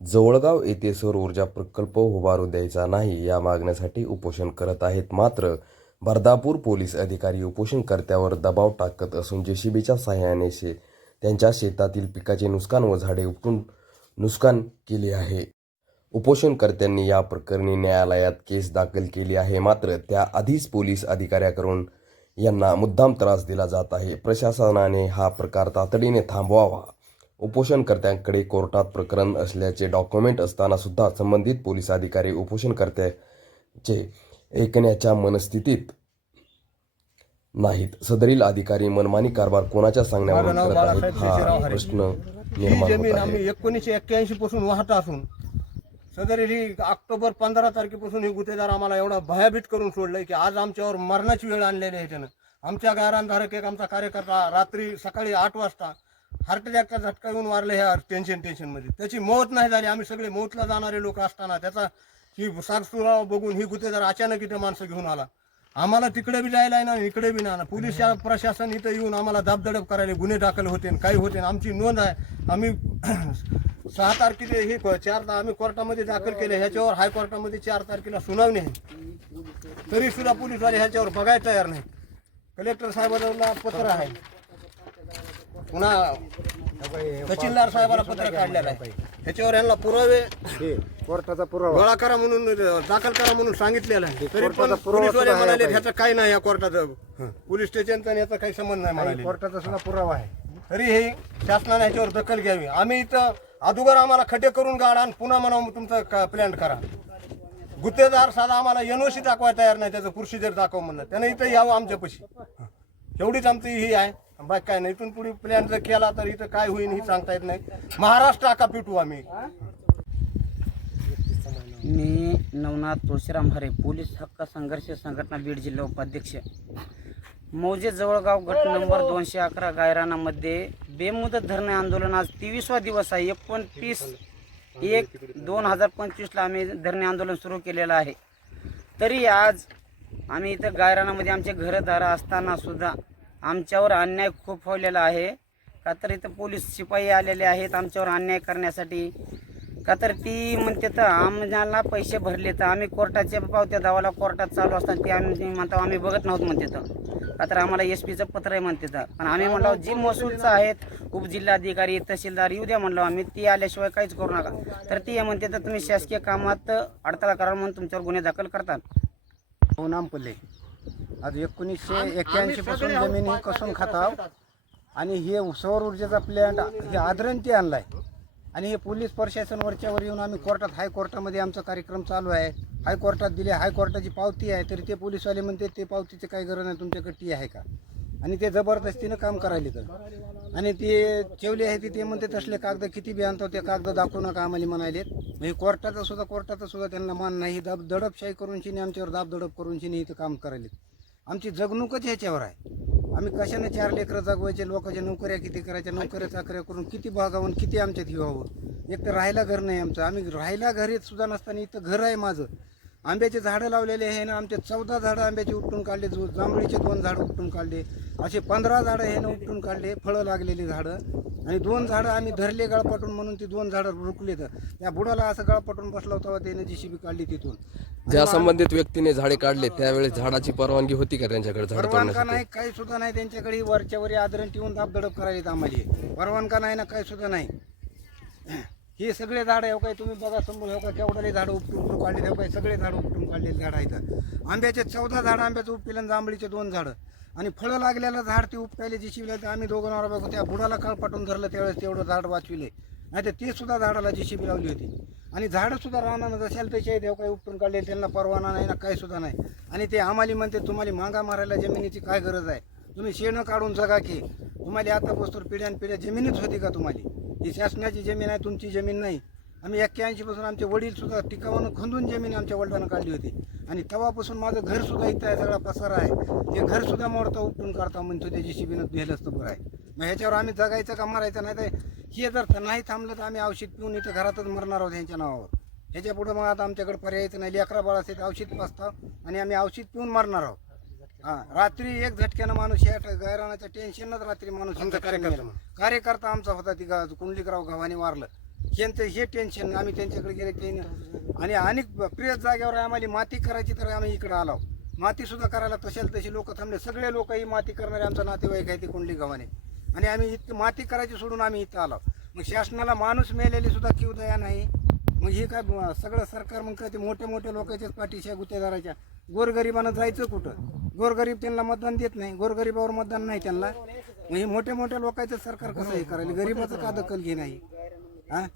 जवळगाव येथे सौर ऊर्जा प्रकल्प उभारू द्यायचा नाही या मागण्यासाठी उपोषण करत आहेत. मात्र बर्दापूर पोलीस अधिकारी उपोषणकर्त्यावर दबाव टाकत असून जेसीबीच्या सहाय्याने शे त्यांच्या शेतातील पिकाचे नुकसान व झाडे उपटून नुकसान केले आहे. उपोषणकर्त्यांनी या प्रकरणी न्यायालयात केस दाखल केली आहे. मात्र त्याआधीच पोलीस अधिकाऱ्याकडून यांना मुद्दाम त्रास दिला जात आहे. प्रशासनाने हा प्रकार तातडीने थांबवावा. उपोषणकर्त्यांकडे कोर्टात प्रकरण असल्याचे डॉक्युमेंट असताना सुद्धा संबंधित पोलीस अधिकारी उपोषणकर्त्याचे ऐकण्याच्या मनस्थितीत नाहीत. सदरील अधिकारी मनमानी कारभार कोणाच्या सांगण्यावरून नाव करत आहेत? हा. प्रश्न निर्माण जमीन होत आहे. आम्ही एकोणीसशे एक्क्याऐंशी पासून वाहत असून सदर ही ऑक्टोबर पंधरा तारखेपासून ही गुत्तेदार आम्हाला एवढा भयाभीत करून सोडलंय की आज आमच्यावर मरणाची वेळ आणलेली आहे त्यानं. आमच्या गायरानधारक एक आमचा कार्यकर्ता रात्री सकाळी आठ वाजता हार्ट अटॅकचा झटका येऊन वारले ह्या टेन्शन टेन्शनमध्ये. त्याची मौत नाही झाली. आम्ही सगळे मौतला जाणारे लोक असताना त्याचा ही सागसुरा बघून ही गुत्तेदार अचानक इथे माणसं घेऊन आला. आम्हाला तिकडे बी जायला ना इकडे बी ना पोलीस प्रशासन इथं येऊन आम्हाला दाबदडप करायला गुन्हे दाखल होते काही होते. आमची नोंद आहे. आम्ही सहा तारखेला हे चार आम्ही कोर्टामध्ये दाखल केले. ह्याच्यावर हायकोर्टामध्ये चार तारखेला सुनावणी आहे. तरी सुद्धा पोलीसवाले ह्याच्यावर बघायला तयार नाही. कलेक्टर साहेबांना पत्र आहे. पुन्हा तहसीलदार साहेबाला पत्र काढलेलं आहे. ह्याच्यावर यांना पुरावे हे कोर्टाचा पुरावा. गोळा करा म्हणून दाखल करा म्हणून सांगितलेलं आहे. तरी पण पोलीसवाले म्हणाले. ह्याचं काही नाही या कोर्टाचं. पोलीस स्टेशनचा याचा काही संबंध नाही म्हणाले. कोर्टाचा सुद्धा पुरावा आहे. तरी हे शासनाने ह्याच्यावर दखल घ्यावी. आम्ही इथं अगोदर आम्हाला खड्डे करून गाडा आणि पुन्हा म्हणा तुमचं प्लॅन करा. गुत्तेदार साधा आम्हाला एनओसी दाखवायला तयार नाही त्याचं प्रोसिजर दाखव म्हणलं. त्यानं इथं यावं आमच्यापाशी. एवढीच आमची ही आहे. बाकी काय नाही इथून पुढे प्लॅन जर केला तर इथं काय होईल ही सांगता येत नाही. महाराष्ट्र आका पिटू आम्ही. मी नवनाथ तुळशीराम हरे पोलीस हक्क संघर्ष संघटना बीड जिल्हा उपाध्यक्ष. मौजे जवळगाव गट नंबर दोनशे अकरा गायरानामध्ये बेमुदत धरणे आंदोलन आज तेवीसवा दिवस आहे. एकोणतीस एक दोन हजार पंचवीसला आम्ही धरणे आंदोलन सुरू केलेलं आहे. तरी आज आम्ही इथं गायरानामध्ये आमचे घरदारं असताना सुद्धा आमच्यावर अन्याय खूप व्हायलेला आहे. का तर इथं पोलीस शिपाई आलेले आहेत आमच्यावर अन्याय करण्यासाठी. का तर ती म्हणते तर आम्हाला पैसे भरले तर आम्ही कोर्टाच्या पावत्या दावाला कोर्टात चालू असताना ते आम्ही म्हणतो आम्ही बघत नव्हत म्हणते तर. का तर आम्हाला एस पीचं पत्र आहे म्हणते तर. पण आम्ही म्हणलो जी महसूलचं आहेत उपजिल्हाधिकारी तहसीलदार येऊ द्या म्हणलो आम्ही ती आल्याशिवाय काहीच करू नका. तर ती म्हणते तर तुम्ही शासकीय कामात अडथळा करा म्हणून तुमच्यावर गुन्हे दाखल करतात. हो नामपल्ले. आज एकोणीसशे एक्क्याऐंशी पासून जमीन ही कसून खाताव आणि हे सौर ऊर्जेचा प्लॅन्ट हे आदरणती आणलाय. आणि हे पोलीस प्रशासन वरच्यावर येऊन आम्ही कोर्टात हायकोर्टामध्ये आमचा कार्यक्रम चालू आहे. हायकोर्टात दिले हायकोर्टाची पावती आहे. तरी ते पोलीसवाले म्हणते ते पावतीची काही गरज नाही तुमच्याकडे टी आहे का? आणि ते जबरदस्तीनं काम करायले तर. आणि ते ठेवले आहे ते- ते म्हणते तसले कागद किती बी आणतो ते कागद दाखवू नका आम्हाला म्हणाले म्हणजे कोर्टाचं सुद्धा कोर्टाचं सुद्धा त्यांना मान नाही दब दडपशाही करून शिने आमच्यावर दाब दडप करून शिने इथं काम करायले. आमची जगणूकच ह्याच्यावर आहे. आम्ही कशाने चार लेकरं जगवायचे लोकांच्या नोकऱ्या किती करायच्या नोकऱ्या चाकऱ्या करून किती भागावून किती आमच्यात हे व्हावं? एक तर राहायला घर नाही आमचं. आम्ही राहायला घरीच सुद्धा नसताना इथं घर आहे माझं. आंब्याचे झाडं लावलेले आहे ना आमचे चौदा झाडं आंब्याचे उपटून काढले जो जांभळीचे दोन झाडं उपटून काढले असे पंधरा झाडं हे ना उपटून काढले फळं लागलेली झाडं. आणि दोन झाडं आम्ही धरले गळपाटून म्हणून ती दोन झाडं रुकले तर. त्या बुडाला असं गळपाटून बसला होता त्याने जीसीबी काढली तिथून. ज्या संबंधित व्यक्तीने झाडे काढले त्यावेळेस झाडाची परवानगी होती का त्यांच्याकडे झाड परवानका नाही काही सुद्धा नाही त्यांच्याकडे. वरच्या वरी आदरण ठेवून दाबदडप करायला आम्हाला. परवानका नाही ना काही सुद्धा नाही. हे सगळे झाडं हो काय तुम्ही बघा समोर हो का केवढाले झाडं उपटून उपटून काढले हो काय सगळे झाडं उपटून काढलेले झाडं आहेत. आंब्याचे चौदा झाडं आंब्याचं उपटिलं आणि जांभळीचे दोन झाडं. आणि फळं लागलेलं झाड ते उपटायले जी शिवले तर आम्ही दोघं नवरा बघू त्या बुडाला काळ पाठवून धरलं त्यावेळेस तेवढं झाड वाचविले. नाही तर ते सुद्धा झाडाला जी शिबी लावली होती. आणि झाडं सुद्धा राहणार जशाल त्याचे देव काही उपटून काढले त्यांना परवाना नाही ना काही सुद्धा नाही. आणि ते आम्हाला म्हणते तुम्हाला मांगा मारायला जमिनीची काय गरज आहे? तुम्ही शेणं काढून जगा की. तुम्हाला आता बसतो पिढ्यान पिढ्या जमिनीच होती का तुम्हाला? ही शासनाची जमीन आहे तुमची जमीन नाही. आम्ही एक्क्याऐंशी पासून आमचे वडील सुद्धा टिकावून खंदून जमीन आमच्या वडिलांना काढली होती. आणि तेव्हापासून माझं घर सुद्धा इथं आहे सगळा पसारा आहे. ते घर सुद्धा मोडता उपटून काढता म्हणतो त्याची शिबीनं भेल असतं बरं आहे. मग ह्याच्यावर आम्ही जगायचं का मरायचं नाही तर हे जर नाही थांबलं तर आम्ही औषध पिऊन इथं घरातच मरणार आहोत ह्यांच्या नावावर. ह्याच्या पुढे मग आता आमच्याकडे पर्यायचं नाही. लेकरा बाळासाठी औषध पाचताव आणि आम्ही औषध पिऊन मरणार आहोत. हा रात्री एक झटक्यानं माणूस या गायरानाच्या टेन्शनच रात्री माणूस आमचा कार्यकर्ता. कार्यकर्ता आमचा होता ती गा कुंडलिकराव गव्हाने वारलं. यांचं हे टेन्शन आम्ही त्यांच्याकडे गेले ते आणि अनेक प्रिय जागेवर आम्हाला माती करायची तर आम्ही इकडे आलो. माती सुद्धा करायला तशाल तशी लोक थांबले. सगळे लोक ही माती करणारे आमचा नातेवाईक आहे ते कुंडली गावाने आणि आम्ही इथं माती करायची सोडून आम्ही इथं आलो. मग शासनाला माणूस मेलेली सुद्धा किव दया नाही. मग हे काय सगळं सरकार मग काय ते मोठ्या मोठ्या लोकांच्याच पाठीशी गुत्तेदाराच्या. गोरगरिबानं जायचं कुठं? गोरगरीब त्यांना मतदान देत नाही गोरगरिबावर मतदान नाही त्यांना. हे मोठ्या मोठ्या लोकांचं सरकार कसं हे करायला? गरीबाचं का दखल घे नाही हा?